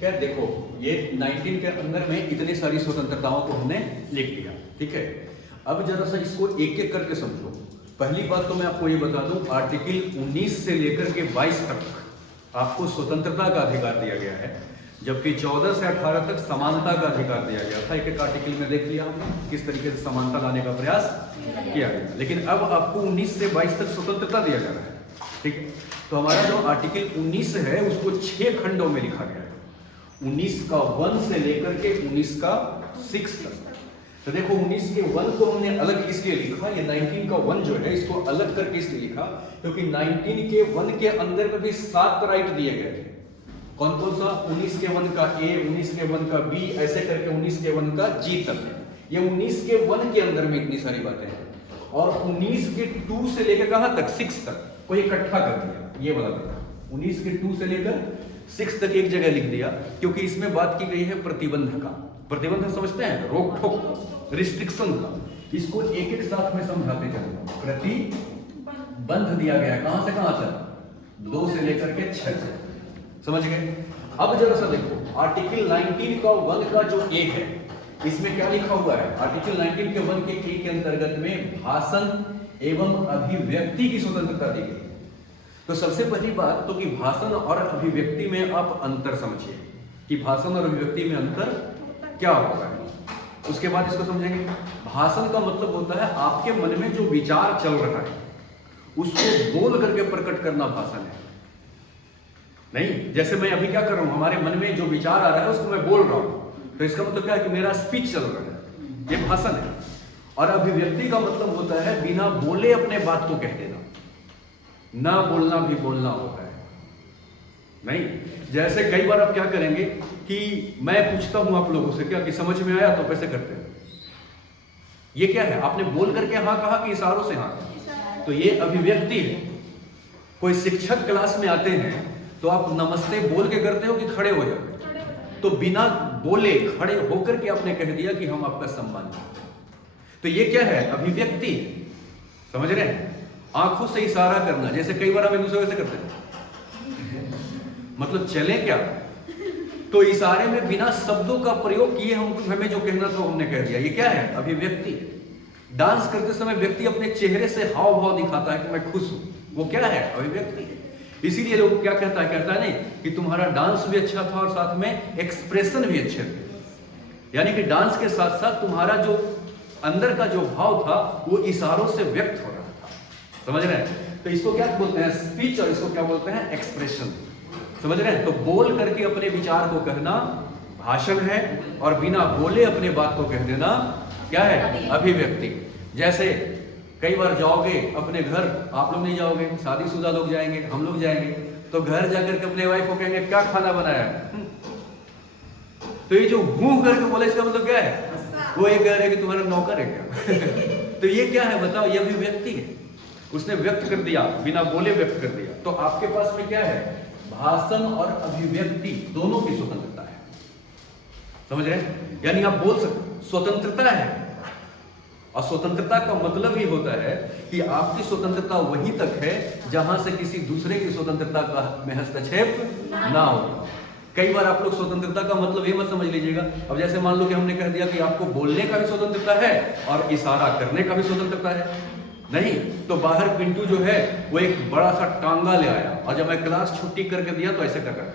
क्या देखो, ये 19 के अंदर में इतनी सारी स्वतंत्रताओं को हमने लिख लिया, ठीक है। अब जरा सा इसको एक एक करके समझो। पहली बात तो मैं आपको ये बता दूं, आर्टिकल 19 से लेकर के 22 तक आपको स्वतंत्रता का अधिकार दिया गया है, जबकि 14 से 18 तक समानता का अधिकार दिया गया था। एक एक आर्टिकल में देख लिया हमने किस तरीके से समानता लाने का प्रयास किया गया, लेकिन अब आपको 19 से 22 तक स्वतंत्रता दिया जा रहा है, ठीक है। तो हमारा जो आर्टिकल 19 है उसको 6 खंडों में लिखा गया है, 19 का 1 से लेकर के 19 का 6 तक। तो देखो 19 के 1 को हमने अलग इसलिए लिखा, ये 19 का 1 जो है इसको अलग करके इसलिए लिखा क्योंकि 19 के 1 के अंदर में भी 7 राइट दिए गए थे। कौन कौन सा? 19 के 1 का ए, 19 के 1 का बी, ऐसे करके 19 के 1 का जी तक। ये 19 के 1 के अंदर में इतनी सारी बातें हैं, और 19 के 2 से लेकर कहां तक? 6 तक को इकट्ठा कर दिया, ये वाला था। 19 के 2 से लेकर 6 तक एक जगह लिख दिया, क्योंकि इसमें बात की गई है प्रतिबंध का। प्रतिबंध समझते हैं, रोक ठोक, रिस्ट्रिक्शन का। इसको एक एक साथ में समझाते चलो। प्रतिबंध दिया गया है, कहां से कहां तक? 2 से लेकर के 6 से, समझ गए। अब जरा सा देखो, आर्टिकल 19 का 1 का जो ए है, इसमें क्या लिखा हुआ है? आर्टिकल 19 के 1 के ए के अंतर्गत में भाषण एवं अभिव्यक्ति की स्वतंत्रता दी गई। तो सबसे पहली बात तो कि भाषण और अभिव्यक्ति में आप अंतर समझिए कि भाषण और अभिव्यक्ति में अंतर क्या होता है। उसके बाद इसको समझेंगे। भाषण का मतलब होता है आपके मन में जो विचार चल रहा है उसको बोल करके प्रकट करना भाषण है। नहीं, जैसे मैं अभी क्या कर रहा हूं, हमारे मन में जो विचार आ रहा है उसको मैं बोल रहा हूं, तो इसका मतलब क्या है कि मेरा स्पीच चल रहा है, ये भाषण है। और अभिव्यक्ति का मतलब होता है बिना बोले अपने बात को कह देना, ना बोलना भी बोलना होता है। नहीं, जैसे कई बार आप क्या करेंगे कि मैं पूछता हूं आप लोगों से क्या कि समझ में आया, तो कैसे करते हैं? ये क्या है? आपने बोल करके हाँ कहा कि इशारों से हाँ कहा, तो ये अभिव्यक्ति है। कोई शिक्षक क्लास में आते हैं तो आप नमस्ते बोल के करते हो कि खड़े हो जाते? तो बिना बोले खड़े होकर के आपने कह दिया कि हम आपका सम्मान करते हैं। तो ये क्या है? अभिव्यक्ति है, समझ रहे हैं। आंखों से इशारा करना, जैसे कई बार हम एक दूसरे से करते हैं, मतलब चले क्या, तो इशारे में बिना शब्दों का प्रयोग किए हम हमें जो कहना था हमने कह दिया, ये क्या है? अभिव्यक्ति। डांस करते समय व्यक्ति अपने चेहरे से हाव भाव दिखाता है कि मैं खुश हूं, वो क्या है? अभिव्यक्ति। इसीलिए लोग क्या कहता है नहीं कि तुम्हारा डांस भी अच्छा था और साथ में एक्सप्रेशन भी अच्छे थे, यानी कि डांस के साथ साथ तुम्हारा जो अंदर का जो भाव था वो इशारों से व्यक्त हो रहा था, समझ रहे हैं। तो इसको क्या बोलते हैं? स्पीच, और इसको क्या बोलते हैं? एक्सप्रेशन, समझ रहे हैं। तो बोल करके अपने विचार को कहना भाषण है, और बिना बोले अपने बात को कह देना क्या है? अभिव्यक्ति। जैसे कई बार जाओगे अपने घर, आप लोग नहीं जाओगे, शादीशुदा लोग जाएंगे, हम लोग जाएंगे, तो घर जाकर के अपने वाइफ को कहेंगे क्या खाना बनाया है, तो ये जो मुंह करके बोले इसका मतलब क्या है? वो ये कह रहे हैं कि तुम्हारा नौकर है क्या? तो ये क्या है बताओ? ये अभिव्यक्ति है, उसने व्यक्त कर दिया, बिना बोले व्यक्त कर दिया। तो आपके पास में क्या है? भाषण और अभिव्यक्ति दोनों की स्वतंत्रता है, समझ रहे हैं। यानी आप बोल सकते, स्वतंत्रता है। और स्वतंत्रता का मतलब ही होता है कि आपकी स्वतंत्रता वहीं तक है जहां से किसी दूसरे की स्वतंत्रता का में हस्तक्षेप ना हो। कई बार आप लोग स्वतंत्रता का मतलब ये मत समझ लीजिएगा, अब जैसे मान लो कि हमने कह दिया कि आपको बोलने का भी स्वतंत्रता है और इशारा करने का भी स्वतंत्रता है, नहीं, तो बाहर पिंटू जो है वो एक बड़ा सा टांगा ले आया, और जब मैं क्लास छुट्टी करके दिया तो ऐसे कर रहा है,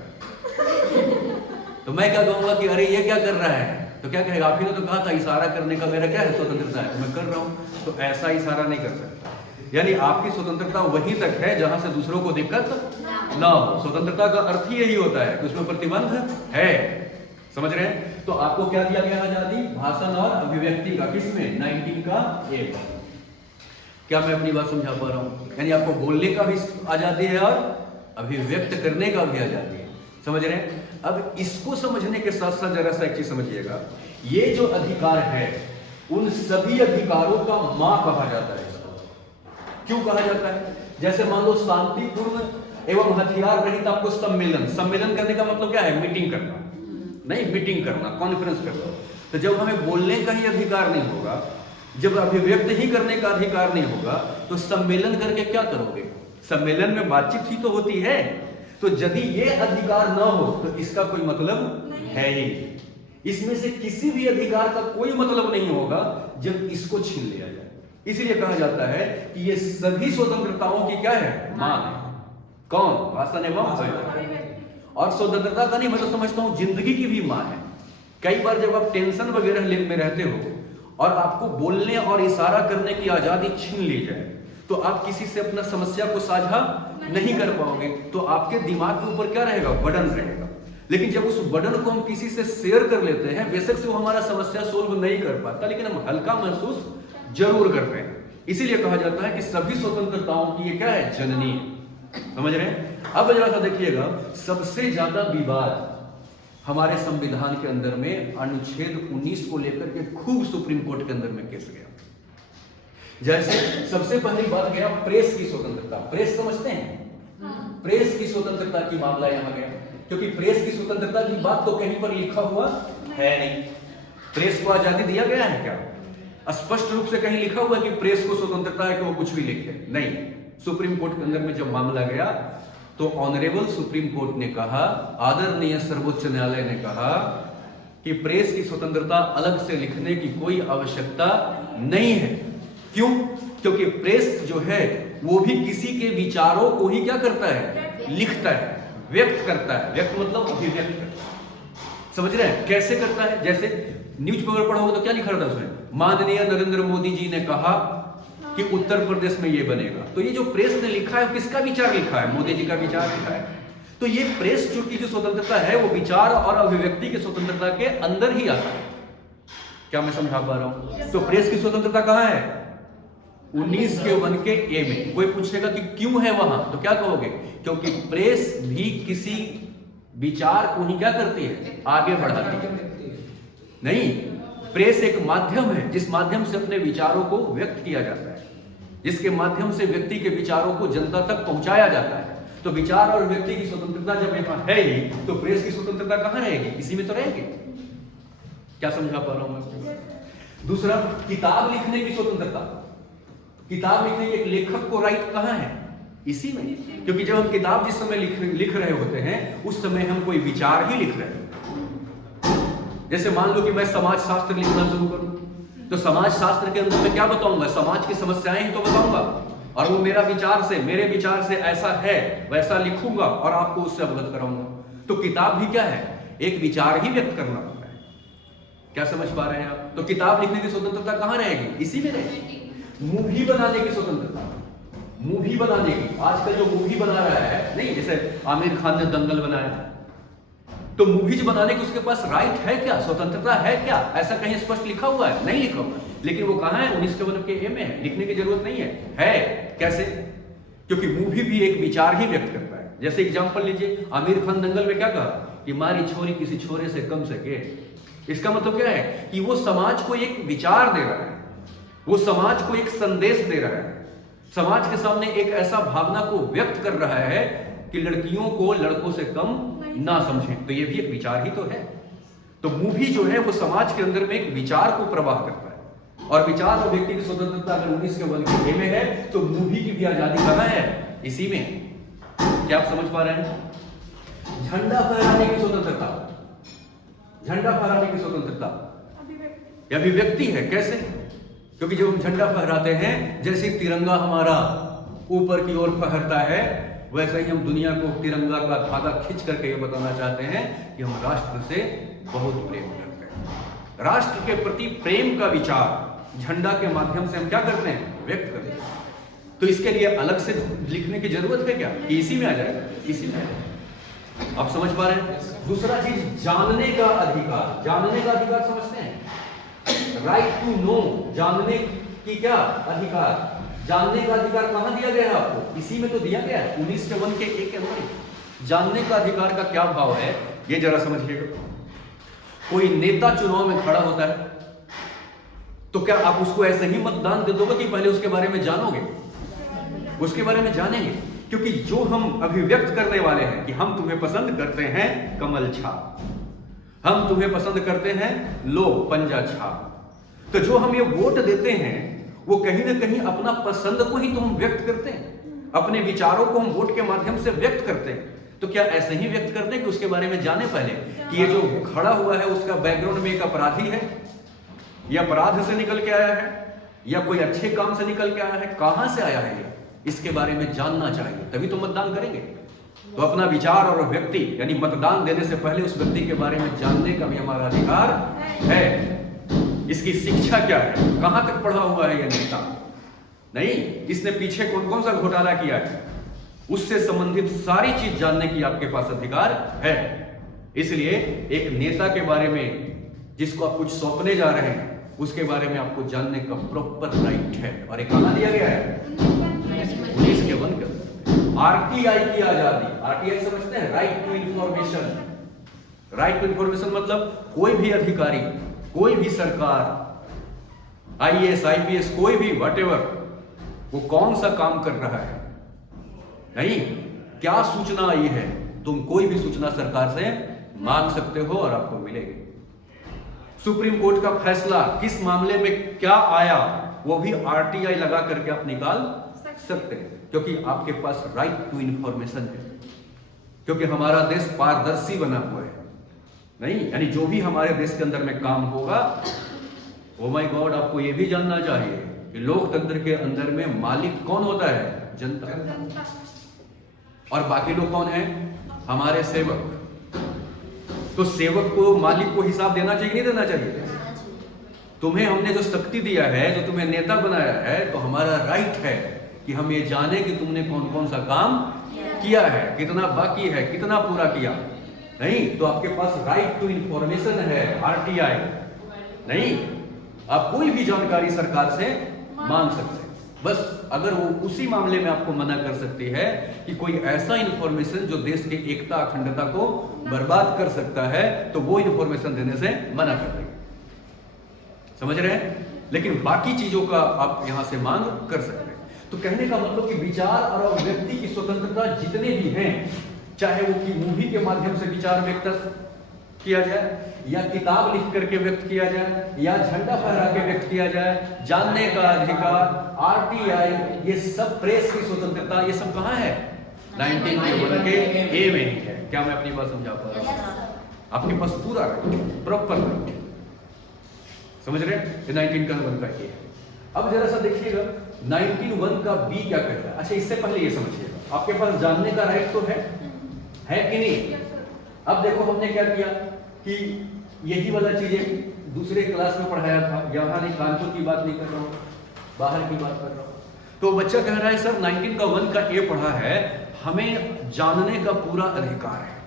तो मैं क्या कहूंगा कि अरे ये क्या कर रहा है? तो क्या कहेगा? आप ही ने तो कहा था इशारा करने का मेरा क्या है? स्वतंत्रता है, तो मैं कर रहा हूं। तो ऐसा इशारा नहीं कर सकता। यानी आपकी स्वतंत्रता वहीं तक है जहां से दूसरों को दिक्कत ना हो। स्वतंत्रता का अर्थ ही यही होता है कि उसमें प्रतिबंध है, समझ रहे हैं। तो आपको क्या दिया गया आजादी? भाषण और अभिव्यक्ति का। किसमें? 19 का ए। क्या मैं अपनी बात समझा पा रहा हूं? यानी आपको बोलने का भी आजादी है और अभिव्यक्त करने का भी आजादी है, समझ रहे हैं। अब इसको समझने के साथ साथ जरा सा एक चीज समझिएगा, ये जो अधिकार है उन सभी अधिकारों का मां कहा जाता है। इसको क्यों कहा जाता है? जैसे मान लो शांतिपूर्ण एवं हथियार रहित आपको सम्मेलन, सम्मेलन करने का मतलब क्या है? मीटिंग करना, नहीं, मीटिंग करना, कॉन्फ्रेंस करना। तो जब हमें बोलने का ही अधिकार नहीं होगा, जब अभिव्यक्त ही करने का अधिकार नहीं होगा, तो सम्मेलन करके क्या करोगे? सम्मेलन में बातचीत ही तो होती है। तो यदि ये अधिकार न हो तो इसका कोई मतलब है ही। इसमें से किसी भी अधिकार का कोई मतलब नहीं होगा जब इसको छीन लिया जाए। इसलिए कहा जाता है कि ये सभी स्वतंत्रताओं की क्या है, मां है। कौन? भाषण एवं अभिव्यक्ति। और स्वतंत्रता का नहीं, मैं तो समझता हूं जिंदगी की भी मां है। कई बार जब आप टेंशन वगैरह में रहते हो और आपको बोलने और इशारा करने की आजादी छीन ली जाए तो आप किसी से अपना समस्या को साझा नहीं कर पाओगे, तो आपके दिमाग के ऊपर क्या रहेगा, बर्डन रहेगा। लेकिन जब उस बर्डन को हम किसी से शेयर कर लेते हैं, बेशक से वो हमारा समस्या सोल्व नहीं कर पाता, लेकिन हम हल्का महसूस जरूर करते हैं। इसीलिए कहा जाता है कि सभी स्वतंत्रताओं की ये क्या है, जननी है। समझ रहे हैं? अब जरा सा देखिएगा, सबसे ज्यादा विवाद हमारे संविधान के अंदर में अनुच्छेद 19 को लेकर के खूब सुप्रीम कोर्ट के अंदर में केस गया। जैसे सबसे पहली बात गया प्रेस की स्वतंत्रता। प्रेस समझते हैं? प्रेस की स्वतंत्रता की मामला यहां गया, क्योंकि प्रेस की स्वतंत्रता की बात तो कहीं पर लिखा हुआ है नहीं। प्रेस को आजादी दिया गया है क्या? स्पष्ट रूप से कहीं लिखा हुआ है कि प्रेस को स्वतंत्रता है कि वो कुछ भी लिखे? नहीं। सुप्रीम कोर्ट के अंदर में जब मामला गया तो ऑनरेबल सुप्रीम कोर्ट ने कहा, आदरणीय सर्वोच्च न्यायालय ने कहा कि प्रेस की स्वतंत्रता अलग से लिखने की कोई आवश्यकता नहीं है। क्यों? क्योंकि प्रेस जो है वो भी किसी के विचारों को ही क्या करता है, लिखता है, व्यक्त करता है। व्यक्त मतलब अभिव्यक्त करता है। समझ रहे हैं कैसे करता है? जैसे न्यूज़पेपर पढ़ोगे तो क्या लिखा रहता है उसमें, माननीय नरेंद्र मोदी जी ने कहा कि उत्तर प्रदेश में ये बनेगा। तो ये जो प्रेस ने लिखा है किसका विचार लिखा है, मोदी जी का विचार लिखा है। तो ये प्रेस की जो स्वतंत्रता है वो विचार और अभिव्यक्ति की स्वतंत्रता के अंदर ही आता है। क्या मैं समझा पा रहा हूं? तो प्रेस की स्वतंत्रता कहां है, 19 के 1 के ए में। कोई पूछेगा कि क्यों है वहां, तो क्या कहोगे, क्योंकि प्रेस भी किसी विचार को ही क्या करती है, आगे बढ़ाती है। नहीं, प्रेस एक माध्यम है जिस माध्यम से अपने विचारों को व्यक्त किया जाता है, जिसके माध्यम से व्यक्ति के विचारों को जनता तक पहुंचाया जाता है। तो विचार और व्यक्ति की स्वतंत्रता जब यहां है ही, तो प्रेस की स्वतंत्रता कहां रहेगी, इसी में तो रहेगी। क्या समझा पा रहा हूं मैं? दूसरा, किताब लिखने की स्वतंत्रता। किताब लिखने के एक लेखक को राइट कहां है, इसी में। क्योंकि जब हम किताब जिस समय लिख रहे होते हैं उस समय हम कोई विचार ही लिख रहे हैं। जैसे मान लो कि मैं समाज शास्त्र लिखना शुरू करूं, तो समाज शास्त्र के अंदर मैं क्या बताऊंगा, समाज की समस्याएं ही तो बताऊंगा, और वो मेरे विचार से ऐसा है वैसा लिखूंगा और आपको उससे अवगत कराऊंगा। तो किताब भी क्या है, एक विचार ही व्यक्त करना होता है। क्या समझ पा रहे हैं आप? तो किताब लिखने की स्वतंत्रता कहां रहेगी, इसी में रहेगी। मूवी बनाने की स्वतंत्रता, मूवी बनाने की, आजकल जो मूवी बना रहा है, नहीं जैसे आमिर खान ने दंगल बनाया, तो मूवीज बनाने की उसके पास राइट है क्या, स्वतंत्रता है क्या? ऐसा कहीं स्पष्ट लिखा हुआ है? नहीं लिखा हुआ। लेकिन वो कहां है, 19 के 1 के ए में है। लिखने की जरूरत नहीं है। कैसे? क्योंकि मूवी भी एक विचार ही व्यक्त करता है। जैसे एग्जांपल लीजिए, आमिर खान दंगल में क्या कहा कि मारी छोरी किसी छोरे से कम सके। इसका मतलब क्या है कि वो समाज को एक विचार दे रहा है, वो समाज को एक संदेश दे रहा है, समाज के सामने एक ऐसा भावना को व्यक्त कर रहा है कि लड़कियों को लड़कों से कम ना समझें। तो ये भी एक विचार ही तो है। तो मूवी जो है वो समाज के अंदर में एक विचार को प्रवाह करता है, और विचार और व्यक्ति की स्वतंत्रता अगर 19 के 1 के ए में है तो मूवी की भी आजादी कहां है, इसी में। क्या आप समझ पा रहे हैं? झंडा फहराने की स्वतंत्रता, झंडा फहराने की स्वतंत्रता अभिव्यक्ति है। कैसे? क्योंकि जब हम झंडा फहराते हैं, जैसे तिरंगा हमारा ऊपर की ओर फहरता है, वैसे ही हम दुनिया को तिरंगा का धागा खींच करके ये बताना चाहते हैं कि हम राष्ट्र से बहुत प्रेम करते हैं। राष्ट्र के प्रति प्रेम का विचार झंडा के माध्यम से हम क्या करते हैं, व्यक्त करते हैं। तो इसके लिए अलग से लिखने की जरूरत है क्या, कि इसी में आ जाए, इसी में आ जाए। आप समझ पा रहे हैं? दूसरा चीज, जानने का अधिकार। जानने का अधिकार समझते हैं, राइट टू नो, जानने की क्या अधिकार। जानने का अधिकार कहां दिया गया है आपको, इसी में तो दिया गया है, 19 के 1 के ए के अंदर। जानने का अधिकार का क्या भाव है, ये जरा समझिएगा। कोई नेता चुनाव में खड़ा होता है तो क्या आप उसको ऐसे ही मतदान दे दोगे कि पहले उसके बारे में जानोगे, उसके बारे में जानेंगे? क्योंकि जो हम अभिव्यक्त करने वाले हैं कि हम तुम्हें पसंद करते हैं कमल छाप, हम तुम्हें पसंद करते हैं लो पंजा छाप, तो जो हम ये वोट देते हैं वो कहीं ना कहीं अपना पसंद को ही तो हम व्यक्त करते हैं, अपने विचारों को हम वोट के माध्यम से व्यक्त करते हैं। तो क्या ऐसे ही व्यक्त कर दें कि उसके बारे में जाने पहले कि ये जो खड़ा हुआ है उसका बैकग्राउंड में एक अपराधी है, या अपराध से निकल के आया है, या कोई अच्छे काम से निकल के आया है, कहां से आया है, ये इसके बारे में जानना चाहिए, तभी तो मतदान करेंगे। तो अपना विचार और व्यक्ति यानी मतदान देने से पहले उस व्यक्ति के बारे में जानने का भी हमारा अधिकार है। इसकी शिक्षा क्या है, कहां तक पढ़ा हुआ है यह नेता, नहीं इसने पीछे कौन कौन सा घोटाला किया है, उससे संबंधित सारी चीज जानने की आपके पास अधिकार है। इसलिए एक नेता के बारे में जिसको आप कुछ सौंपने जा रहे हैं उसके बारे में आपको जानने का प्रॉपर राइट है। और एक कहां दिया गया है 19 के 1 के अंदर आरटीआई की आजादी। आरटीआई समझते हैं, right to information. Right to information मतलब कोई भी अधिकारी, कोई भी सरकार, आईएएस आईपीएस कोई भी व्हाटएवर, वो कौन सा काम कर रहा है, नहीं क्या सूचना आई है, तुम कोई भी सूचना सरकार से मांग सकते हो और आपको मिलेगी। सुप्रीम कोर्ट का फैसला किस मामले में क्या आया वो भी आरटीआई लगा करके आप निकाल सकते हैं, क्योंकि आपके पास राइट टू इंफॉर्मेशन है। क्योंकि हमारा देश पारदर्शी बना हुआ है, नहीं यानी जो भी हमारे देश के अंदर में काम होगा, ओ माय गॉड, आपको यह भी जानना चाहिए कि लोकतंत्र के अंदर में मालिक कौन होता है, जनता, और बाकी लोग कौन है, हमारे सेवक। तो सेवक को मालिक को हिसाब देना चाहिए नहीं देना चाहिए? तुम्हें हमने जो शक्ति दिया है, जो तुम्हें नेता बनाया है, तो हमारा राइट है कि हम ये जाने कि तुमने कौन कौन सा काम किया है, कितना बाकी है, कितना पूरा किया। नहीं तो आपके पास राइट टू इंफॉर्मेशन है, आरटीआई। नहीं आप कोई भी जानकारी सरकार से मांग सकते हैं, बस अगर वो उसी मामले में आपको मना कर सकती है कि कोई ऐसा इंफॉर्मेशन जो देश के एकता अखंडता को बर्बाद कर सकता है, तो वो इंफॉर्मेशन देने से मना कर देंगे। समझ रहे हैं? लेकिन बाकी चीजों का आप यहां से मांग कर सकते हैं। तो कहने का मतलब कि विचार और व्यक्ति की स्वतंत्रता जितने भी हैं, चाहे वो की मूवी के माध्यम से विचार व्यक्त किया जाए, या किताब लिख करके व्यक्त किया जाए, या झंडा फहरा के व्यक्त किया जाए, जानने का अधिकार, आरटीआई, ये सब प्रेस की स्वतंत्रता, ये सब कहां है? 1991 के ए में ही है। क्या मैं अपनी बात समझा पा रहा हूं? आपके पास पूरा राइट, प्रॉपर राइट, समझ रहे हैं? 1991 का ए। अब जरा सा देखिएगा 1991 का बी क्या कहता है। अच्छा, इससे पहले ये समझिएगा, आपके पास जानने का राइट तो है कि नहीं? अब देखो हमने क्या किया कि यही वाला चीजें दूसरे क्लास में पढ़ाया था, यहां नहीं, कानपुर की बात नहीं कर रहा हूं, बाहर की बात कर रहा हूं। तो बच्चा कह रहा है सर 1991 का ए पढ़ा है, हमें जानने का पूरा अधिकार है।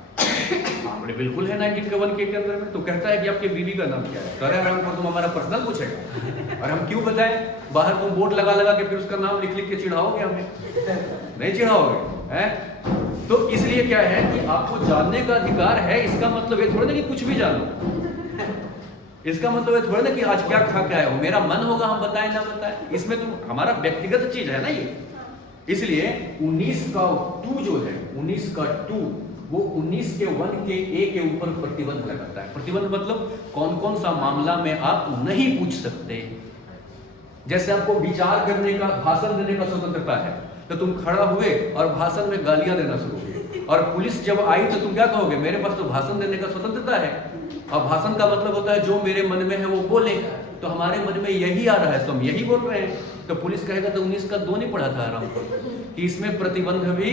हमने बिल्कुल है 1991 के अंदर में। तो कहता है कि आपके बीवी का नाम क्या है? कह रहा है हमको तुम हमारा पर्सनल पूछेगा, और हम क्यों बताएं? बाहर तुम बोर्ड लगा लगा के फिर उसका नाम लिख लिख के चिढ़ाओगे हमें, नहीं चिढ़ाओगे हैं? तो इसलिए क्या है कि आपको जानने का अधिकार है। इसका मतलब ये थोड़ा ना कि कुछ भी जानो, इसका मतलब ये थोड़ा ना कि आज क्या खा के आए हो, मेरा मन होगा हम बताएं ना बताएं, इसमें तो हमारा व्यक्तिगत चीज है ना ये। इसलिए 19 का 2 जो है, 19 का 2 वो 19 के 1 के ए के ऊपर प्रतिबंध लगाता है। प्रतिबंध मतलब कौन कौन सा मामला में आप नहीं पूछ सकते। जैसे आपको विचार करने का, भाषण देने का स्वतंत्रता है, तो तुम खड़ा हुए और भाषण में गालियां देना शुरू हुए, और पुलिस जब आई तो तुम क्या कहोगे? मेरे पास तो भाषण देने का स्वतंत्रता है। और भाषण का मतलब होता है जो मेरे मन में है वो बोले, तो हमारे मन में यही आ रहा है तो हम यही बोल रहे हैं। तो पुलिस कहेगा तो 19 का 2 नहीं पढ़ा था आराम पर कि इसमें प्रतिबंध भी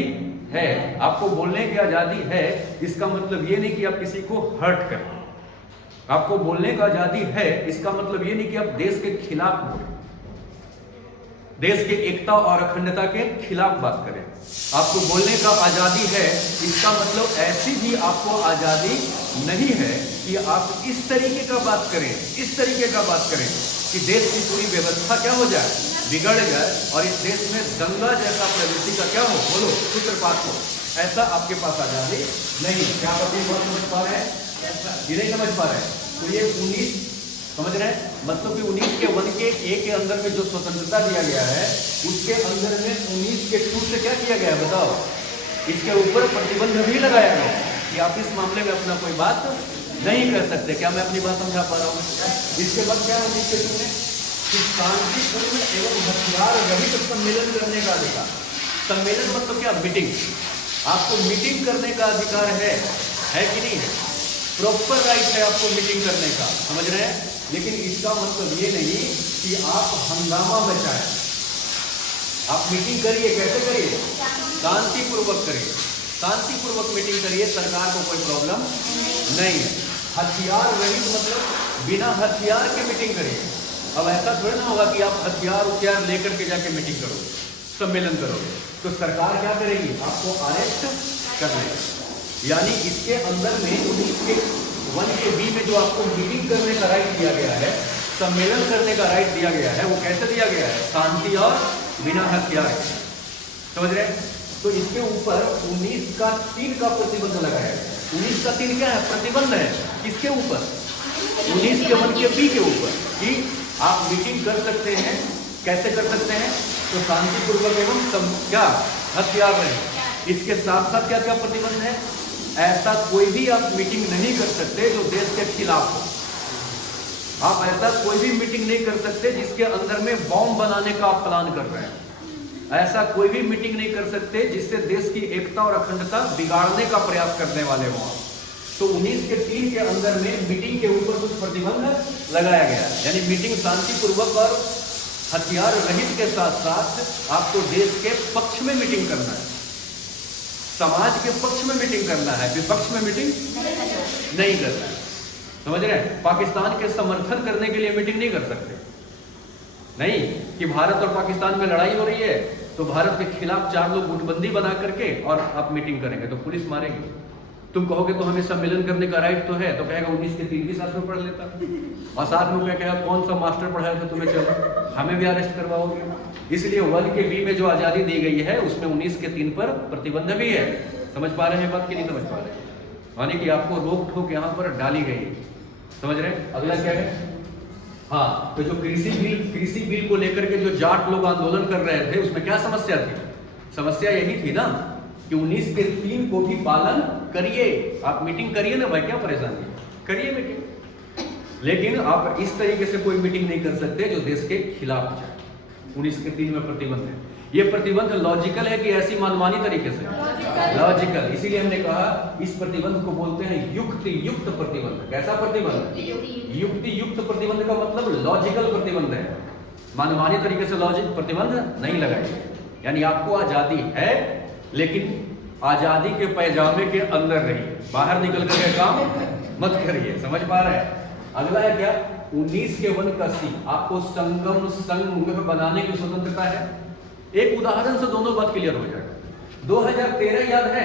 है, आपको बोलने की आजादी है। इसका मतलब ये नहीं कि आप किसी को हर्ट करें, आपको बोलने का आजादी है। इसका मतलब ये नहीं कि आप देश के खिलाफ बोलें, देश के एकता और अखंडता के खिलाफ बात करें। आपको बोलने का आजादी है, इसका मतलब ऐसी भी आपको आजादी नहीं है कि आप इस तरीके का बात करें, इस तरीके का बात करें कि देश की पूरी व्यवस्था क्या हो जाए, बिगड़ जाए, और इस देश में दंगा जैसा प्रवृत्ति का क्या हो, बोलो, सूत्रपात हो। ऐसा आपके पास आजादी नहीं। क्या आप अपनी बात समझ पा रहे हैं? ये नहीं समझ पा रहे हैं? तो ये 19 समझ रहे हैं, मतलब कि 19 के 1 के ए के अंदर में जो स्वतंत्रता दिया गया है, उसके अंदर में 19 के 2 से क्या किया गया है बताओ? इसके ऊपर प्रतिबंध भी लगाया गया कि आप इस मामले में अपना कोई बात नहीं कर सकते। क्या मैं अपनी बात समझा पा रहा हूँ? इसके बाद क्या 19 के 2 में कि शांतिपूर्ण एवं हथियार रहित सम्मेलन करने का अधिकार। सम्मेलन मतलब क्या? मीटिंग। आपको मीटिंग करने का अधिकार है कि नहीं है? प्रॉपर राइट है आपको मीटिंग करने का, समझ रहे हैं? लेकिन इसका मतलब ये नहीं कि आप हंगामा मचाएं। आप मीटिंग करिए, कैसे करिए? शांतिपूर्वक करिए, शांतिपूर्वक मीटिंग करिए, सरकार को कोई प्रॉब्लम नहीं है। हथियार रहित मतलब बिना हथियार के मीटिंग करिए। अब ऐसा थोड़ी ना होगा कि आप हथियार लेकर के जाके मीटिंग करो, सम्मेलन करोगे, तो सरकार क्या करेगी? आपको अरेस्ट कर लेगी। यानी इसके अंदर में 1 में जो आपको मीटिंग करने का राइट दिया गया है, सम्मेलन करने का राइट दिया गया है, वो कैसे दिया गया है? शांति और बिना हथियार के, समझ रहे हैं? तो इसके ऊपर 19(3) का प्रतिबंध लगाया गया। 19(3) क्या है? प्रतिबंध है। किसके ऊपर? 19(1) के ऊपर कि आप मीटिंग कर सकते हैं। कैसे कर सकते हैं? तो शांतिपूर्वक एवं क्या हथियार नहीं। इसके साथ साथ क्या क्या प्रतिबंध है? ऐसा कोई भी आप मीटिंग नहीं कर सकते जो देश के खिलाफ हो। आप ऐसा कोई भी मीटिंग नहीं कर सकते जिसके अंदर में बॉम्ब बनाने का आप प्लान कर रहे हैं। ऐसा कोई भी मीटिंग नहीं कर सकते जिससे देश की एकता और अखंडता बिगाड़ने का प्रयास करने वाले हो। तो 19(3) के अंदर में मीटिंग के ऊपर कुछ प्रतिबंध लगाया गया, यानी मीटिंग शांतिपूर्वक और हथियार रहित के साथ साथ आपको देश के पक्ष में मीटिंग करना है, समाज के पक्ष में मीटिंग करना है, विपक्ष में मीटिंग नहीं करना है, समझ रहे हैं? पाकिस्तान के समर्थन करने के लिए मीटिंग नहीं कर सकते। नहीं कि भारत और पाकिस्तान में लड़ाई हो रही है तो भारत के खिलाफ 4 लोग गुटबंदी बना करके और आप मीटिंग करेंगे तो पुलिस मारेगी। तुम कहोगे तो हमें सम्मेलन करने का राइट तो है, तो कहेगा 19(3) भी साथ में पढ़ लेता, और साथ में क्या कहेगा? कौन सा मास्टर पढ़ाया था तुम्हें, चलो हमें भी अरेस्ट करवाओगे। इसलिए 1 में जो आजादी दी गई है उसमें 19(3) पर प्रतिबंध भी है। समझ पा रहे हैं बात की नहीं समझ पा रहे? यानी कि आपको रोक ठोक यहाँ पर डाली गई है, समझ रहे हैं? अगला क्या है? हाँ, तो जो कृषि बिल को लेकर के जो जाट लोग आंदोलन कर रहे थे उसमें क्या समस्या थी? समस्या यही थी ना कि 19(3) को भी पालन करिए। आप मीटिंग करिए ना भाई, क्या परेशानी है? करिए मीटिंग, लेकिन आप इस तरीके से कोई मीटिंग नहीं कर सकते जो देश के खिलाफ जाए। 19(3) में प्रतिबंध है। ये प्रतिबंध लॉजिकल है कि ऐसी मनमानी तरीके से? लॉजिकल। इसीलिए हमने कहा इस प्रतिबंध को बोलते हैं युक्ति युक्त प्रतिबंध। कैसा प्रतिबंध? युक्ति युक्त प्रतिबंध का मतलब लॉजिकल प्रतिबंध है। मनमानी तरीके से लॉजिक प्रतिबंध नहीं लगाइए। यानी आपको आजादी है, लेकिन आजादी के पैजामे के अंदर रहिए, बाहर निकल करके काम मत करिए। समझ पा रहे हैं? अगला है क्या? 19(1) आपको संगम संघ बनाने की स्वतंत्रता है। एक उदाहरण से दोनों बात क्लियर हो जाएगा। 2013 याद है?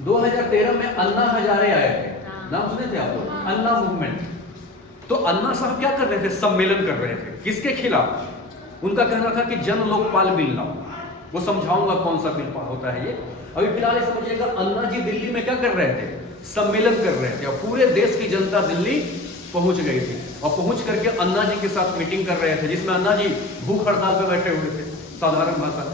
2013 में अन्ना हजारे आए थे, नाम सुने थे आप लोग? अन्ना मूवमेंट। तो अन्ना साहब क्या कर रहे थे? सम्मेलन कर रहे थे। किसके खिलाफ? उनका कहना था कि जन लोकपाल बिल लाओ। वो समझाऊंगा कौन सा बिल होता है ये। अभी फिलहाल समझिएगा, अन्ना जी दिल्ली में क्या कर रहे थे? सम्मेलन कर रहे थे, और पूरे देश की जनता दिल्ली पहुंच गई थी, और पहुंच करके अन्ना जी के साथ मीटिंग कर रहे थे, जिसमें अन्ना जी भूख हड़ताल पे बैठे हुए थे, साधारण भाषा।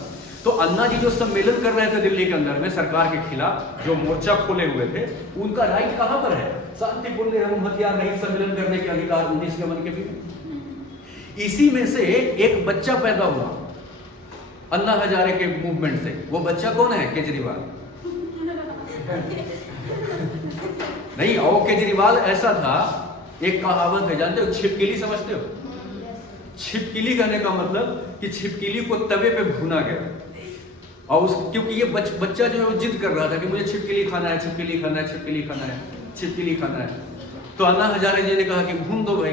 तो अन्ना जी जो सम्मेलन कर रहे थे दिल्ली के अंदर में सरकार के खिलाफ, जो मोर्चा खोले हुए थे, उनका राइट कहां पर है? शांतिपूर्ण एवं हथियार रहित सम्मेलन करने के अधिकार 19(1) के भी। इसी में से एक बच्चा पैदा हुआ अन्ना हजारे के मूवमेंट से। वो बच्चा कौन है? केजरीवाल। नहीं, और केजरीवाल ऐसा था, एक कहावत है, जानते हो? छिपकली समझते हो? छिपकली कहने का मतलब कि छिपकली को तवे पे भुना गया, और क्योंकि ये बच्चा जो है वो जिद कर रहा था कि मुझे छिपकली खाना है, छिपकली खाना है, छिपकली खाना है, छिपकली खाना है। तो अन्ना हजारे जी ने कहा कि भून दो भाई।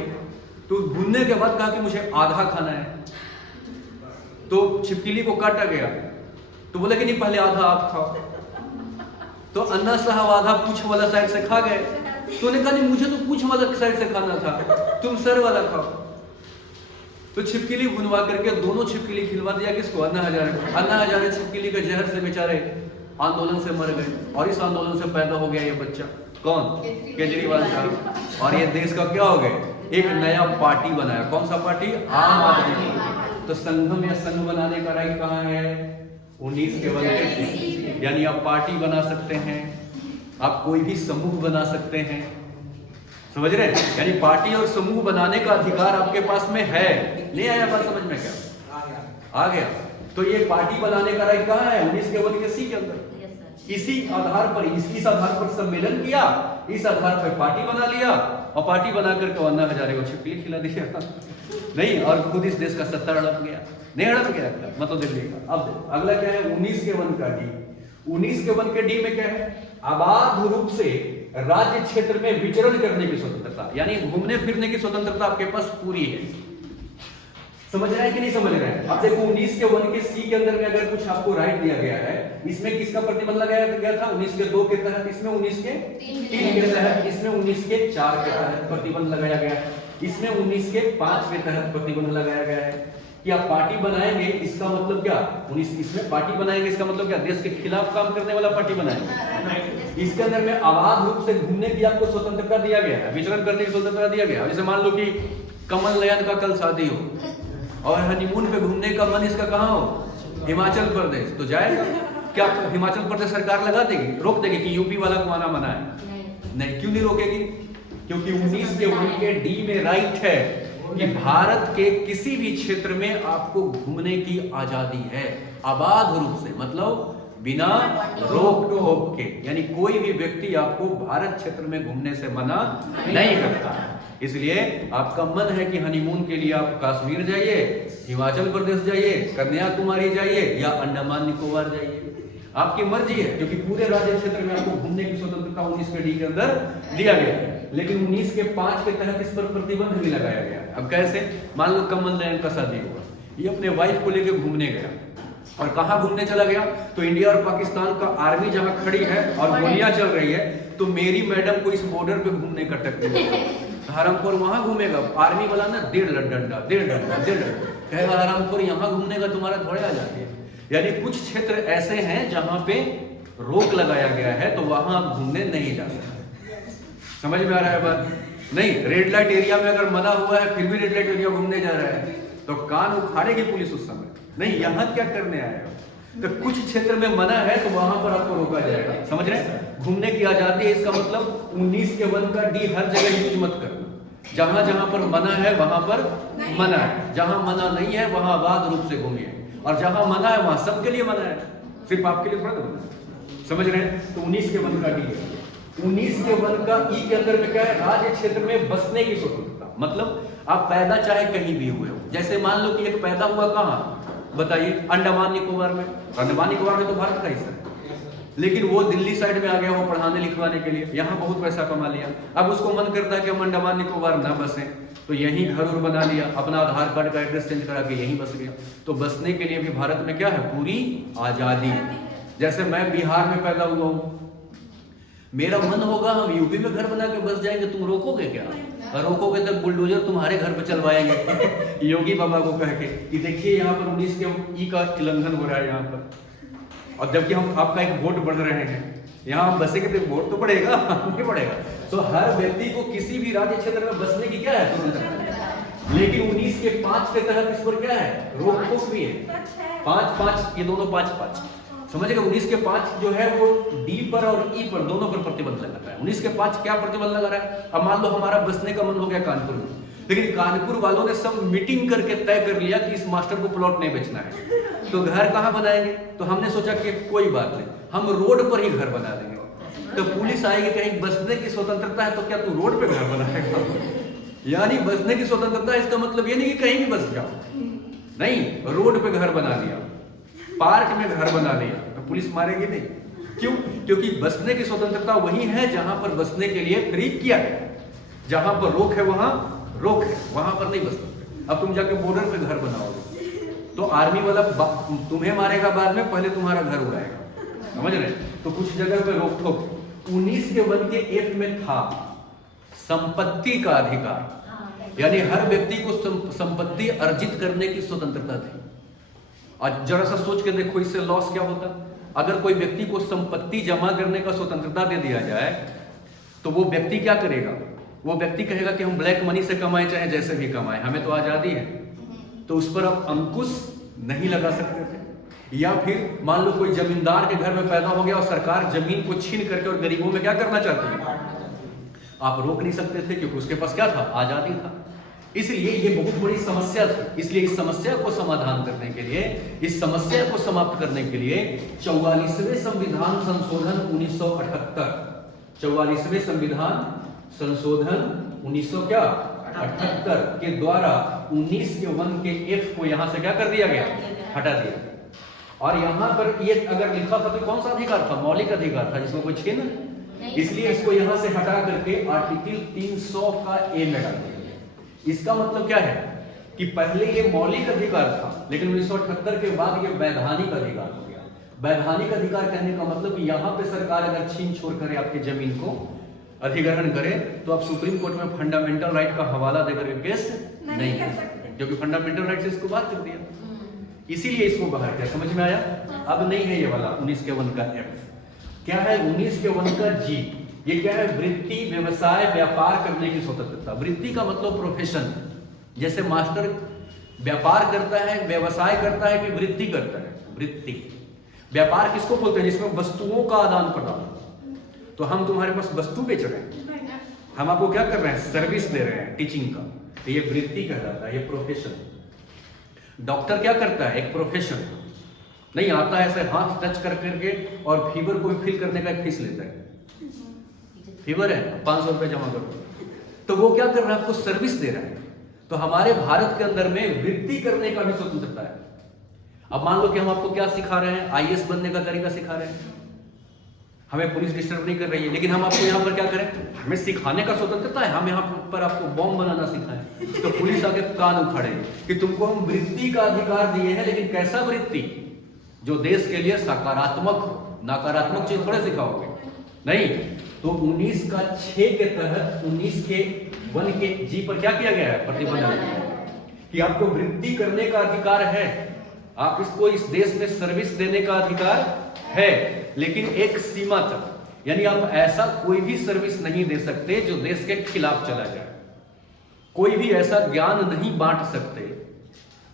तो भूनने के बाद कहा कि मुझे आधा खाना है। तो छिपकली को काटा गया, तो बोले कि नहीं, पहले आधा आप खाओ। तो अन्ना साहब आधा पूंछ वाला साइड से खा गए। तो उन्होंने कहा नहीं, मुझे तो पूंछ वाला साइड से खाना था, तुम सर वाला खाओ। तो छिपकली भुनवा करके दोनों छिपकली खिलवा दिया किसको? अन्ना हजारे को। अन्ना हजारे छिपकली के जहर से बेचारे आंदोलन से मर गए, और इस आंदोलन से पैदा हो गया ये बच्चा। कौन? केजरीवाल साहब। और ये देश का क्या हो गया? एक नया पार्टी बनाया। कौन सा पार्टी? आम आदमी पार्टी। तो संघम या संघ बनाने का राइट कहाँ है? 19(1) यानी आप पार्टी बना सकते हैं, आप कोई भी समूह बना सकते हैं, समझ रहे हैं? यानी पार्टी और समूह बनाने का अधिकार आपके पास में है। नहीं आया बात समझ में? क्या आ गया? तो ये पार्टी बनाने का राइट कहाँ है? 19(1) के अंदर। इसी आधार पर, इस आधार पर सम्मेलन किया, इस आधार पर पार्टी बना लिया और पार्टी बना करके अन्ना हजारे को छिपकली खिला दिया नहीं, और खुद इस देश का सत्ता हड़प गया, नहीं हड़प गया मतलब दिल्ली का। अब अगला क्या है 19 के 1 का डी। 19 के 1 के डी में क्या है, अबाध रूप से राज्य क्षेत्र में विचरण करने की स्वतंत्रता, यानी घूमने फिरने की स्वतंत्रता आपके पास पूरी है। समझ रहे हैं कि नहीं समझ रहे हैं? अब देखो 19 के 1 के सी के अंदर में अगर कुछ आपको राइट दिया गया है, इसमें किसका प्रतिबंध लगाया गया था 19 के 2 के तहत, इसमें 19 के 3 के तहत, इसमें 19 के 4 के तहत प्रतिबंध लगाया गया है, इसमें 19 के 5 के तहत प्रतिबंध लगाया गया है कि आप पार्टी बनाएंगे, इसका मतलब क्या 19 इसमें पार्टी बनाएंगे इसका मतलब क्या, देश के खिलाफ काम करने वाला पार्टी बनाएंगे। इसके अंदर में अबाध रूप से घूमने की आपको स्वतंत्रता दिया गया है, विचरण करने की स्वतंत्रता दिया गया है। जैसे मान लो कि कमल नयन का कल शादी हो और हनीमून पे घूमने का मन इसका कहाँ हो, हिमाचल प्रदेश, तो जाएगा क्या? हिमाचल प्रदेश सरकार लगा देगी, रोक देगी कि यूपी वाला को आना मना है? नहीं, क्यों नहीं रोकेगी? क्योंकि 19 के 1 के डी में राइट है कि भारत के किसी भी क्षेत्र में आपको घूमने की आजादी है, अबाध रूप से, मतलब बिना रोक टोक के, यानी कोई भी व्यक्ति आपको भारत क्षेत्र में घूमने से मना नहीं करता। इसलिए आपका मन है कि हनीमून के लिए आप कश्मीर जाइए, हिमाचल प्रदेश जाइए, कन्याकुमारी जाइए या अंडमान निकोबार जाइए, आपकी मर्जी है, क्योंकि पूरे राज्य क्षेत्र में आपको घूमने की स्वतंत्रता 19 के डी के अंदर दिया गया है। लेकिन 19 के 5 के तहत इस पर प्रतिबंध भी लगाया गया है। अब कैसे? मान लो कमल नयन का शादी हुआ, ये अपने वाइफ को लेकर घूमने गया, और कहां घूमने चला गया, तो इंडिया और पाकिस्तान का आर्मी जहां खड़ी है और गोलियां चल रही है, तो मेरी मैडम को इस बॉर्डर पे घूमने का टक हरामखोर वहां घूमेगा, आर्मी वाला ना 1.5 डंडा कहेगा हरामखोर यहाँ घूमने का तुम्हारा थोड़े आ जाती है। यानी कुछ क्षेत्र ऐसे हैं जहां पे रोक लगाया गया है, तो वहां आप घूमने नहीं जा सकते। समझ में आ रहा है बात? नहीं, रेड लाइट एरिया में अगर मना हुआ है फिर भी रेड लाइट एरिया घूमने जा रहा है तो कान उखाड़ेगी पुलिस उस समय। नहीं, यहाँ क्या करने आए हो? तो कुछ क्षेत्र में मना है तो वहां पर आपको रोका जाएगा। समझ रहे हैं? घूमने की आजादी है, इसका मतलब 19 के 1 का डी हर जगह यूज मत करना। जहां जहां पर मना है वहां पर मना है, जहां मना नहीं है वहां अबाध रूप से घूमिए, और जहां मना है वहां सबके लिए मना है, सिर्फ आपके लिए थोड़ा मना है। समझ रहे हैं? तो 19 के 1 का डी है। 19 के 1 का ई के अंदर में क्या है, राज्य क्षेत्र में बसने की स्वतंत्रता, मतलब आप पैदा चाहे कहीं भी हुए हो। जैसे मान लो कि एक पैदा हुआ कहां बताइए, अंडमान निकोबार में। अंडमान निकोबार में तो भारत का हिस्सा है, लेकिन वो दिल्ली साइड में आ गया वो पढ़ाने लिखवाने के लिए, यहाँ बहुत पैसा कमा लिया। अब उसको मन करता है कि हम अंडमान निकोबार ना बसें, तो यहीं घर उर बना लिया, अपना आधार कार्ड का एड्रेस चेंज करा के यहीं बस गया। तो बसने के लिए भी भारत में क्या है, पूरी आजादी है। जैसे मैं बिहार में पैदा हुआ हूँ, मेरा मन होगा हम यूपी में घर बना के बस जाएंगे, तुम रोकोगे क्या? और रोकोगे तो बुलडोजर तुम्हारे घर पे चलवाएंगे योगी बाबा को कह के कि देखिए यहाँ पर 19 के ई का उल्लंघन हो रहा है यहाँ पर, और जबकि हम आपका एक वोट बढ़ रहे हैं, यहाँ हम बसेंगे तो वोट तो बढ़ेगा नहीं बढ़ेगा। तो हर व्यक्ति को किसी भी राज्य क्षेत्र में बसने की क्या है, स्वतंत्रता। लेकिन 19 के 5 के तहत इस पर क्या है, रोक टोक भी है। 5-5 ये दोनों 5-5 समझेगा। 19 के 5 जो है वो डी पर और ई पर दोनों पर प्रतिबंध लगाता है। 19 के 5 क्या प्रतिबंध लगा रहा है? अब मान लो हमारा बसने का मन हो गया कानपुर में, लेकिन कानपुर वालों ने सब मीटिंग करके तय कर लिया कि इस मास्टर को प्लॉट नहीं बेचना है, तो घर कहां बनाएंगे? तो हमने सोचा कि कोई बात नहीं, हम रोड पर ही घर बना देंगे। तो पुलिस आएगी, कहीं बसने की स्वतंत्रता है तो क्या तू रोड पे घर बनाएगा? यानी बसने की स्वतंत्रता, इसका मतलब ये नहीं कि कहीं भी बस जाओ, नहीं, रोड पे घर बना लिया, पार्क में घर बना लिया, तो पुलिस मारेगी नहीं। क्यों? क्योंकि बसने की स्वतंत्रता वही है जहां पर बसने के लिए फ्री किया गया, जहां पर रोक है वहां रोक है, वहां पर नहीं बस सकते। अब तुम जाके बॉर्डर पे घर बनाओगे तो आर्मी वाला तुम्हें मारेगा, बाद में पहले तुम्हारा घर उड़ाएगा। समझ रहे? तो कुछ जगह पे रोक टोक। 19 के 1 के एक्ट में था संपत्ति का अधिकार, यानी हर व्यक्ति को संपत्ति अर्जित करने की स्वतंत्रता थी। आज जरा सा सोच के देखो, इससे लॉस क्या होता? अगर कोई व्यक्ति को संपत्ति जमा करने का स्वतंत्रता दे दिया जाए तो वो व्यक्ति क्या करेगा? वो व्यक्ति कहेगा कि हम ब्लैक मनी से कमाए चाहे जैसे भी कमाए, हमें तो आजादी है। तो उस पर आप अंकुश नहीं लगा सकते थे। या फिर मान लो कोई जमींदार के घर में पैदा हो गया और सरकार जमीन को छीन करके और गरीबों में क्या करना चाहती है, आप रोक नहीं सकते थे, क्योंकि उसके पास क्या था, आजादी था। इसलिए ये बहुत बड़ी समस्या थी। इसलिए इस समस्या को समाधान करने के लिए, इस समस्या को समाप्त करने के लिए 44वें संविधान संशोधन 1978, 44वें संविधान संशोधन 1978 के द्वारा 19 के 1 के F को यहां से क्या कर दिया गया, हटा दिया। और यहां पर ये अगर लिखा था तो कौन सा अधिकार था, मौलिक अधिकार था जिसमें कोई छीन, इसलिए इसको यहां से हटा करके आर्टिकल 300 का ए में डाल दिया। इसका मतलब क्या है कि पहले ये मौलिक अधिकार था, लेकिन 1978 के बाद ये वैधानिक अधिकार हो गया। वैधानिक अधिकार कहने का मतलब कि यहां पे सरकार अगर छीन छोड़ करे आपकी जमीन को, अधिग्रहण करे, तो आप सुप्रीम कोर्ट में फंडामेंटल राइट का हवाला देकर केस नहीं कर सकते, क्योंकि फंडामेंटल राइट से इसको बाहर कर दिया, इसीलिए इसको बाहर किया। समझ में आया? अब नहीं है ये वाला 19 के 1 का F। क्या है 19 के 1 का G? ये क्या है? वृत्ति, व्यवसाय, व्यापार करने की स्वतंत्रता। वृत्ति का मतलब प्रोफेशन, जैसे मास्टर व्यापार करता है, व्यवसाय करता है कि वृत्ति करता है? वृत्ति। व्यापार किसको बोलते हैं? जिसमें वस्तुओं का आदान प्रदान। तो हम तुम्हारे पास वस्तु बेच रहे हैं, हम आपको क्या कर रहे हैं? सर्विस दे रहे हैं टीचिंग का, तो ये वृत्ति कहलाता है, ये प्रोफेशन। डॉक्टर क्या करता है? एक प्रोफेशन। नहीं आता है ऐसे हाथ टच कर करके और फीवर को भी फील करने का फीस लेता है। फीवर है 500 रुपए जमा करो, तो वो क्या कर रहा है? आपको सर्विस दे रहा है। तो हमारे भारत के अंदर में वृत्ति करने का भी स्वतंत्रता है। अब मान लो कि हम आपको क्या सिखा रहे हैं? आईएएस बनने का तरीका सिखा रहे हैं, हमें पुलिस डिस्टर्ब नहीं कर रही है, लेकिन हम आपको यहाँ पर क्या करें? हमें सिखाने का स्वतंत्रता है, हम यहाँ पर आपको बॉम्ब बनाना सिखाएं, तो पुलिस आके कान उखाड़े कि तुमको हम वृत्ति का अधिकार दिए हैं, लेकिन कैसा वृत्ति? जो देश के लिए सकारात्मक हो, नकारात्मक चीज थोड़े सिखाओगे, नहीं। तो 19 का 6 के तहत 19 के 1 के G पर क्या किया गया है? प्रतिबंध, कि आपको वृत्ति करने का अधिकार है, आप इसको इस देश में सर्विस देने का अधिकार है, लेकिन एक सीमा तक। यानी आप ऐसा कोई भी सर्विस नहीं दे सकते जो देश के खिलाफ चला जाए, कोई भी ऐसा ज्ञान नहीं बांट सकते।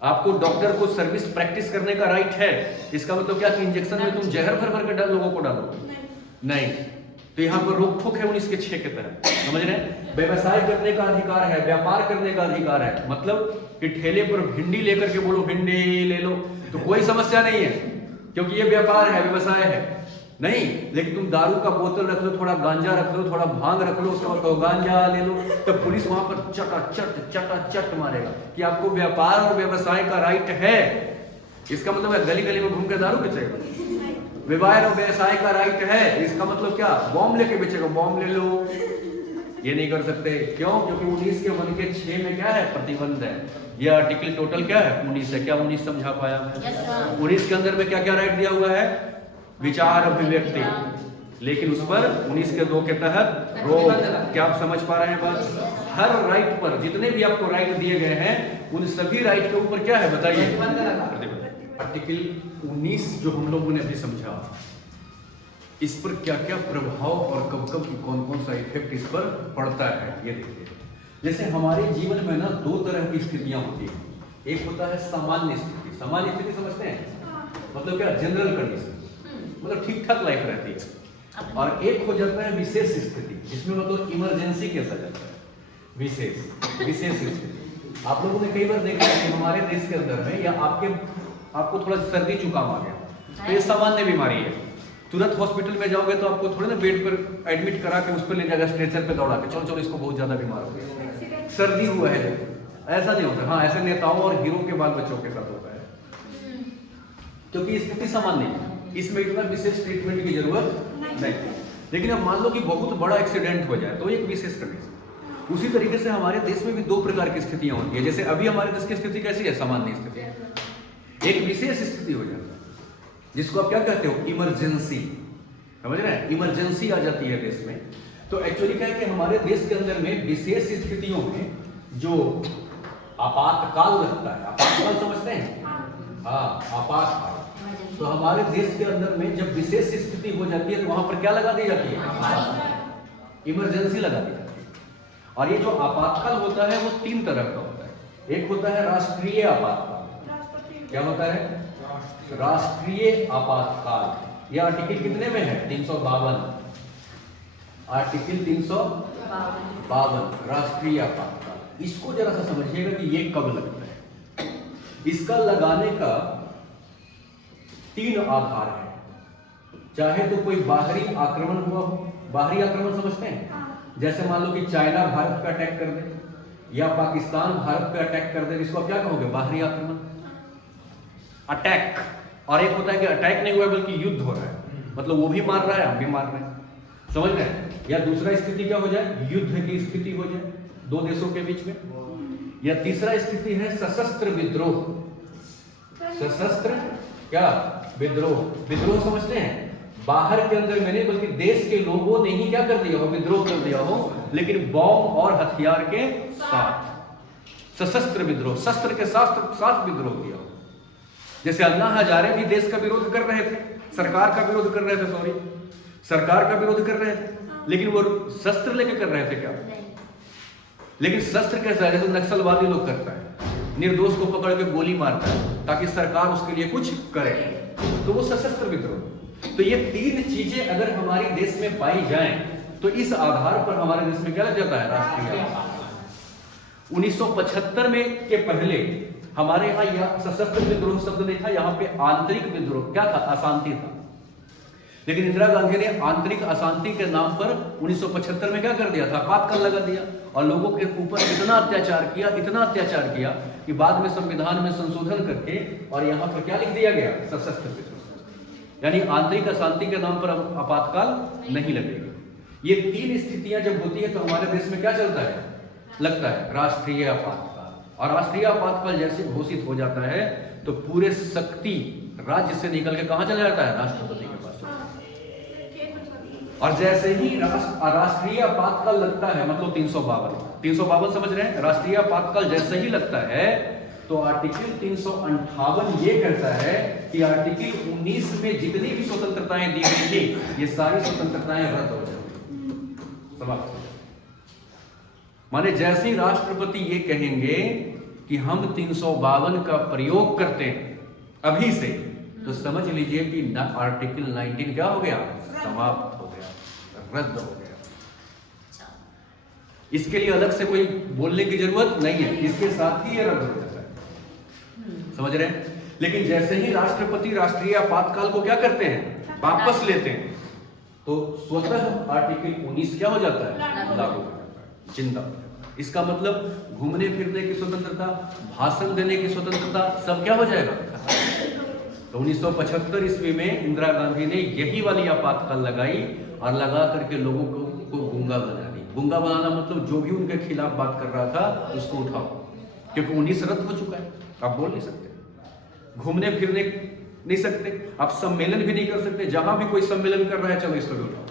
आपको डॉक्टर को सर्विस प्रैक्टिस करने का राइट है। इसका मतलब क्या कि इंजेक्शन में तुम जहर भर भर के लोगों को डालोगे? नहीं। तो यहाँ पर रोक ठोक है 19 के 6 के तहत, समझ रहे हैं? व्यवसाय करने का अधिकार है, व्यापार करने का अधिकार है, मतलब कि ठेले पर भिंडी लेकर के बोलो भिंडी ले लो, तो कोई समस्या नहीं है, क्योंकि ये व्यापार है, व्यवसाय है। नहीं, लेकिन तुम दारू का बोतल रख लो, थोड़ा गांजा रख लो, थोड़ा भांग रख लो, उसके बाद तो गांजा ले लो, तो पुलिस वहां पर चटाचट मारेगा कि आपको व्यापार और व्यवसाय का राइट है। इसका मतलब है गली गली में घूम के दारू बेचेगा? व्यापार और व्यवसाय का राइट है, इसका मतलब क्या? बॉम्ब लेके बेचेगा? बॉम्ब ले लो, ये नहीं कर सकते। क्यों? क्योंकि 19 के 1 के 6 में क्या है? प्रतिबंध है। ये आर्टिकल टोटल क्या है? 19 है। क्या 19 समझा पाया? 19 के अंदर में क्या क्या राइट दिया हुआ है? विचार, अभिव्यक्ति, लेकिन उस पर 19 के 2 के तहत रोक। क्या आप समझ पा रहे हैं बात? हर राइट पर, जितने भी आपको राइट दिए गए हैं, उन सभी राइट के ऊपर क्या है बताइए? आर्टिकल 19 जो हम लोगों ने अभी समझा, इस पर क्या क्या प्रभाव और कब कब कौन कौन सा इफेक्ट इस पर पड़ता है, ये देखिए। जैसे हमारे जीवन में ना 2 तरह की स्थितियां होती हैं। एक होता है सामान्य स्थिति। सामान्य स्थिति समझते हैं? मतलब क्या? जनरल कंडीशन, मतलब ठीक ठाक लाइफ रहती है। और एक हो जाता है विशेष स्थिति, जिसमें मतलब इमरजेंसी केस आ जाता है। विशेष स्थिति। आप लोगों ने कई बार देखा है कि हमारे देश के अंदर में, या आपको थोड़ा सर्दी जुकाम आ गया, तो ये सामान्य बीमारी है, तुरंत हॉस्पिटल में जाओगे तो आपको थोड़े ना बेड पर एडमिट करा के उस पर ले जाएगा, स्ट्रेचर पे दौड़ा के, चलो इसको बहुत ज्यादा बीमार हो गया, सर्दी हुआ है। ऐसा नहीं होता। हाँ, ऐसे नेताओं और हीरो के बाल बच्चों के साथ होता है, क्योंकि स्थिति सामान्य है, इसमें इतना विशेष ट्रीटमेंट की जरूरत नहीं। लेकिन अब मान लो कि बहुत बड़ा एक्सीडेंट हो जाए, तो एक विशेष कंडीशन। उसी तरीके से हमारे देश में भी 2 प्रकार की स्थितियां होती है। जैसे अभी हमारे देश की स्थिति कैसी है? सामान्य स्थिति। एक विशेष स्थिति हो जाता है, जिसको आप क्या कहते हो? इमरजेंसी। समझ रहे हैं? इमरजेंसी आ जाती है देश में। तो एक्चुअली क्या है कि हमारे देश के अंदर में विशेष स्थितियों में जो आपातकाल लगता है, आपातकाल समझते हैं? हाँ, आपातकाल। तो हमारे देश के अंदर में जब विशेष स्थिति हो जाती है, तो वहां पर क्या लगा दी जाती है? इमरजेंसी लगा दी जाती है। और ये जो आपातकाल होता है वो 3 तरह का होता है। एक होता है राष्ट्रीय आपातकाल। क्या होता है? राष्ट्रीय आपातकाल। यह आर्टिकल कितने में है? 352। आर्टिकल 352 राष्ट्रीय आपातकाल। इसको जरा सा समझिएगा कि ये कब लगता है। इसका लगाने का 3 आधार है। चाहे तो कोई बाहरी आक्रमण हुआ हो, बाहरी आक्रमण समझते हैं, जैसे मान लो कि चाइना भारत पे अटैक कर दे या पाकिस्तान भारत पे अटैक कर दे, इसको क्या कहोगे? बाहरी आक्रमण, अटैक। और एक होता है कि अटैक नहीं हुआ बल्कि युद्ध हो रहा है, मतलब वो भी मार रहा है हम भी मार रहे हैं, समझ रहे हैं? या दूसरा स्थिति क्या हो जाए? युद्ध की स्थिति हो जाए 2 देशों के बीच में। या तीसरा स्थिति है सशस्त्र विद्रोह। सशस्त्र क्या? विद्रोह। विद्रोह समझते हैं? बाहर के अंदर में नहीं बल्कि देश के लोगों ने ही क्या कर दिया हो? विद्रोह कर दिया हो, लेकिन बॉम्ब और हथियार के साथ। सशस्त्र विद्रोह, शस्त्र के साथ विद्रोह किया हो। जैसे अन्ना हजारे भी देश का विरोध कर रहे थे, सरकार का विरोध कर रहे थे, सरकार का विरोध कर रहे थे, लेकिन वो शस्त्र लेके कर रहे थे क्या? लेकिन शस्त्र कैसा है? जैसे नक्सलवादी लोग करता है, निर्दोष को पकड़ के गोली मारता है ताकि सरकार उसके लिए कुछ करे, तो वो सशस्त्र विद्रोह। तो ये 3 चीजें अगर हमारे देश में पाई जाएं तो इस आधार पर हमारे देश में क्या लग जाता है? राष्ट्रीय। 1975 में के पहले हमारे यहाँ यह सशस्त्र विद्रोह शब्द नहीं था, यहाँ पे आंतरिक विद्रोह क्या था? अशांति था। लेकिन इंदिरा गांधी ने आंतरिक अशांति के नाम पर 1975 में क्या कर दिया था? आपातकाल लगा दिया और लोगों के ऊपर इतना अत्याचार किया कि बाद में संविधान में संशोधन करके और यहाँ पर क्या लिख दिया गया? सशस्त्र विद्रोह। यानी आंतरिक अशांति के नाम पर अब आपातकाल नहीं लगेगा। ये 3 स्थितियां जब होती है तो हमारे देश में क्या चलता है? लगता है राष्ट्रीय आपातकाल। और राष्ट्रीय आपातकाल जैसे घोषित हो जाता है तो पूरे शक्ति राज्य से निकल के कहां चला जाता है? राष्ट्रपति के पास। और जैसे ही राष्ट्रीय आपातकाल लगता है, मतलब 352 समझ रहे हैं? राष्ट्रीय आपातकाल जैसे ही लगता है तो आर्टिकल 358 ये कहता है कि आर्टिकल 19 में जितनी भी स्वतंत्रताएं दी गई थी ये सारी स्वतंत्रताएं रद्द हो जाएंगी, समाप्त हो जाएंगी। माने जैसे ही राष्ट्रपति ये कहेंगे कि हम 352 का प्रयोग करते हैं अभी से, तो समझ लीजिए कि आर्टिकल 19 क्या हो गया? समाप्त हो गया, रद्द हो गया। इसके लिए अलग से कोई बोलने की जरूरत नहीं है, इसके साथ ही ये रद्द हो जाता है, समझ रहे हैं? लेकिन जैसे ही राष्ट्रपति राष्ट्रीय आपातकाल को क्या करते हैं? वापस लेते हैं, तो स्वतः आर्टिकल 19 क्या हो जाता है? लागू हो जाता है, जिंदा हो जाता है। इसका मतलब घूमने फिरने की स्वतंत्रता, भाषण देने की स्वतंत्रता सब क्या हो जाएगा? तो 1975 ईस्वी में इंदिरा गांधी ने यही वाली आपातकाल लगाई और लगा करके लोगों को गूंगा बना दी। गूंगा बनाना मतलब जो भी उनके खिलाफ बात कर रहा था उसको उठाओ, क्योंकि 19 रद्द हो चुका है, आप बोल नहीं सकते, घूमने फिरने नहीं सकते, आप सम्मेलन भी नहीं कर सकते, जहां भी कोई सम्मेलन कर रहा है चलो इसको उठाओ।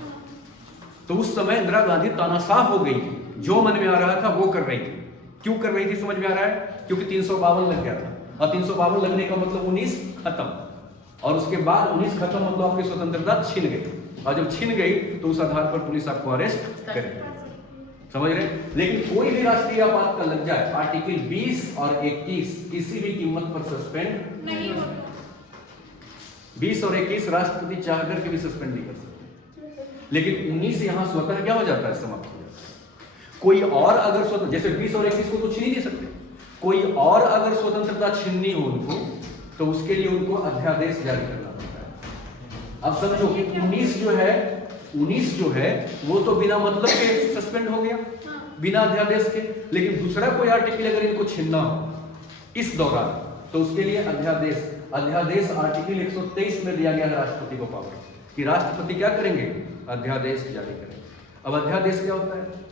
तो उस समय इंदिरा गांधी तानाशाह हो गई थी, जो मन में आ रहा था वो कर रही थी। क्यों कर रही थी समझ में आ रहा है? क्योंकि 352 लग गया था, और 352 लगने का मतलब 19 खत्म, और उसके बाद 19 खत्म मतलब आपकी स्वतंत्रता छिन गई, और जब छिन गई तो उस आधार पर पुलिस आपको अरेस्ट करेगी, समझ रहे? लेकिन कोई भी राष्ट्रीय आपातकाल लग जाए, आर्टिकल 20 और 21 किसी भी कीमत पर सस्पेंड नहीं होगा। 20 और 21 राष्ट्रपति चाह करके भी सस्पेंड नहीं कर सकते, लेकिन 19 यहां स्वतः क्या हो जाता है? समाप्त हो जाता है। कोई और अगर स्वतंत्र, जैसे 20 और 21 को तो छीन ही नहीं सकते, कोई और अगर स्वतंत्रता छीननी हो उनको, तो उसके लिए उनको अध्यादेश जारी करना पड़ता है। अब समझो कि 19 जो है वो तो बिना मतलब के सस्पेंड हो गया, बिना अध्यादेश के, लेकिन दूसरा कोई आर्टिकल अगर इनको छीनना हो इस दौरान, तो उसके लिए अध्यादेश आर्टिकल 123 में दिया गया है राष्ट्रपति को पावर कि राष्ट्रपति क्या करेंगे? अध्यादेश जारी करेंगे। अब अध्यादेश क्या होता है?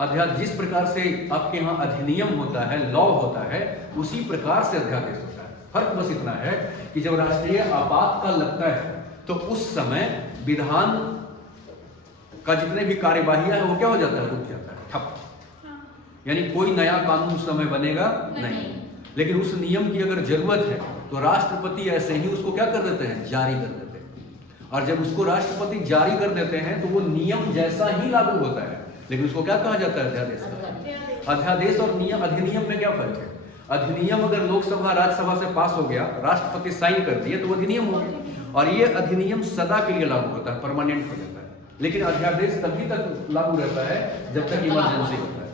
अध्यादेश जिस प्रकार से आपके यहाँ अधिनियम होता है, लॉ होता है, उसी प्रकार से अध्यादेश होता है। फर्क बस इतना है कि जब राष्ट्रीय आपातकाल लगता है तो उस समय विधान का जितने भी कार्यवाहियां है वो क्या हो जाता है? रुक जाता है, ठप। यानी कोई नया कानून उस समय बनेगा नहीं। लेकिन उस नियम की अगर जरूरत है तो राष्ट्रपति ऐसे ही उसको क्या कर देते हैं? जारी कर देते हैं। और जब उसको राष्ट्रपति जारी कर देते हैं तो वो नियम जैसा ही लागू होता है, लेकिन उसको क्या कहा जाता है? अध्यादेश। अध्यादेश और नियम, अधिनियम में क्या फर्क है? अधिनियम अगर लोकसभा राज्यसभा से पास हो गया, राष्ट्रपति साइन कर दिए, तो वो अधिनियम हो गया, और ये अधिनियम सदा के लिए लागू होता है, परमानेंट हो जाता है। लेकिन अध्यादेश तभी तक लागू रहता है जब तक इमरजेंसी होता है।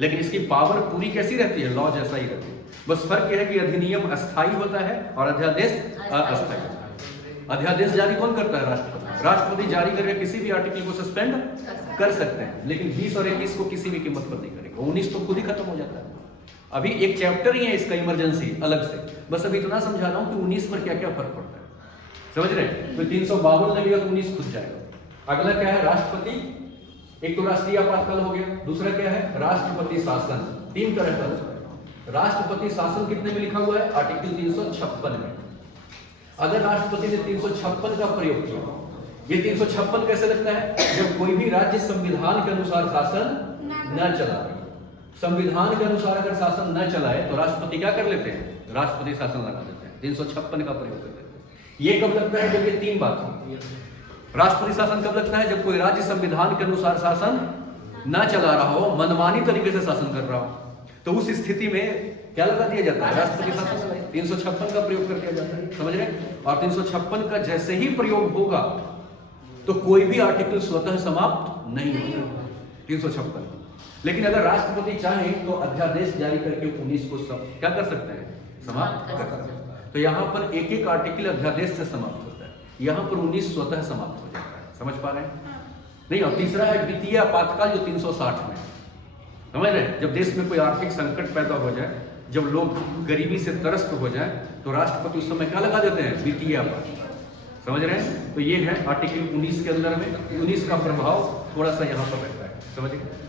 लेकिन इसकी पावर पूरी कैसी रहती है, लॉ जैसा ही रहती है। बस फर्क यह है कि अधिनियम अस्थायी होता है और अध्यादेश अस्थायी होता है। अध्यादेश जारी कौन करता है, राष्ट्रपति। राष्ट्रपति जारी करके किसी भी आर्टिकल को सस्पेंड कर सकते हैं, लेकिन 20 और 21 को किसी भी कीमत पर नहीं करेगा। 19 तो खुद ही खत्म हो जाता है। अभी एक चैप्टर ही है इसका इमरजेंसी अलग से, बस अभी इतना समझा रहा हूं कि 19 पर क्या क्या फर्क पड़ता है, समझ रहे हैं। तो 352 लगेगा तो 19 खुद जाएगा। अगला क्या है, राष्ट्रपति। एक तो राष्ट्रीय आपातकाल हो गया, दूसरा क्या है, राष्ट्रपति शासन। 3 तरह का राष्ट्रपति शासन कितने में लिखा हुआ है, आर्टिकल 356 में। अगर राष्ट्रपति ने 356 का प्रयोग किया, ये 356 कैसे लगता है, जब कोई भी राज्य संविधान के अनुसार शासन न चलाए। संविधान के अनुसार अगर शासन न चलाए तो राष्ट्रपति क्या कर लेते हैं, राष्ट्रपति शासन लगा देते हैं, 356 का प्रयोग कर लेते हैं। ये कब लगता है, जब ये 3 बात हो। राष्ट्रपति शासन कब लगता है, जब कोई राज्य संविधान के अनुसार शासन न चला रहा हो, मनमानी तरीके से शासन कर रहा हो, तो उस स्थिति में क्या लगा दिया जाता है, राष्ट्रपति शासन। 356 का प्रयोग कर दिया जाता है, समझ रहे। और 356 का जैसे ही प्रयोग होगा तो कोई भी आर्टिकल स्वतः समाप्त नहीं होगा, 356। लेकिन अगर राष्ट्रपति चाहे तो अध्यादेश जारी करके 19 को क्या कर सकते हैं, समाप्त कर सकते हैं। तो यहाँ पर एक एक आर्टिकल अध्यादेश से समाप्त होता है, यहाँ पर 19 स्वतः समाप्त हो जाता है। समझ पा रहे हैं नहीं। और तीसरा है द्वितीय आपातकाल, जो 360 में, समझ रहे हैं। जब देश में कोई आर्थिक संकट पैदा हो जाए, जब लोग गरीबी से त्रस्त हो जाए, तो राष्ट्रपति उस समय क्या लगा देते हैं, द्वितीय आपातकाल। समझ रहे हैं। तो ये है आर्टिकल 19 के अंदर में 19 का प्रभाव थोड़ा सा यहाँ पर रहता है, समझ गए।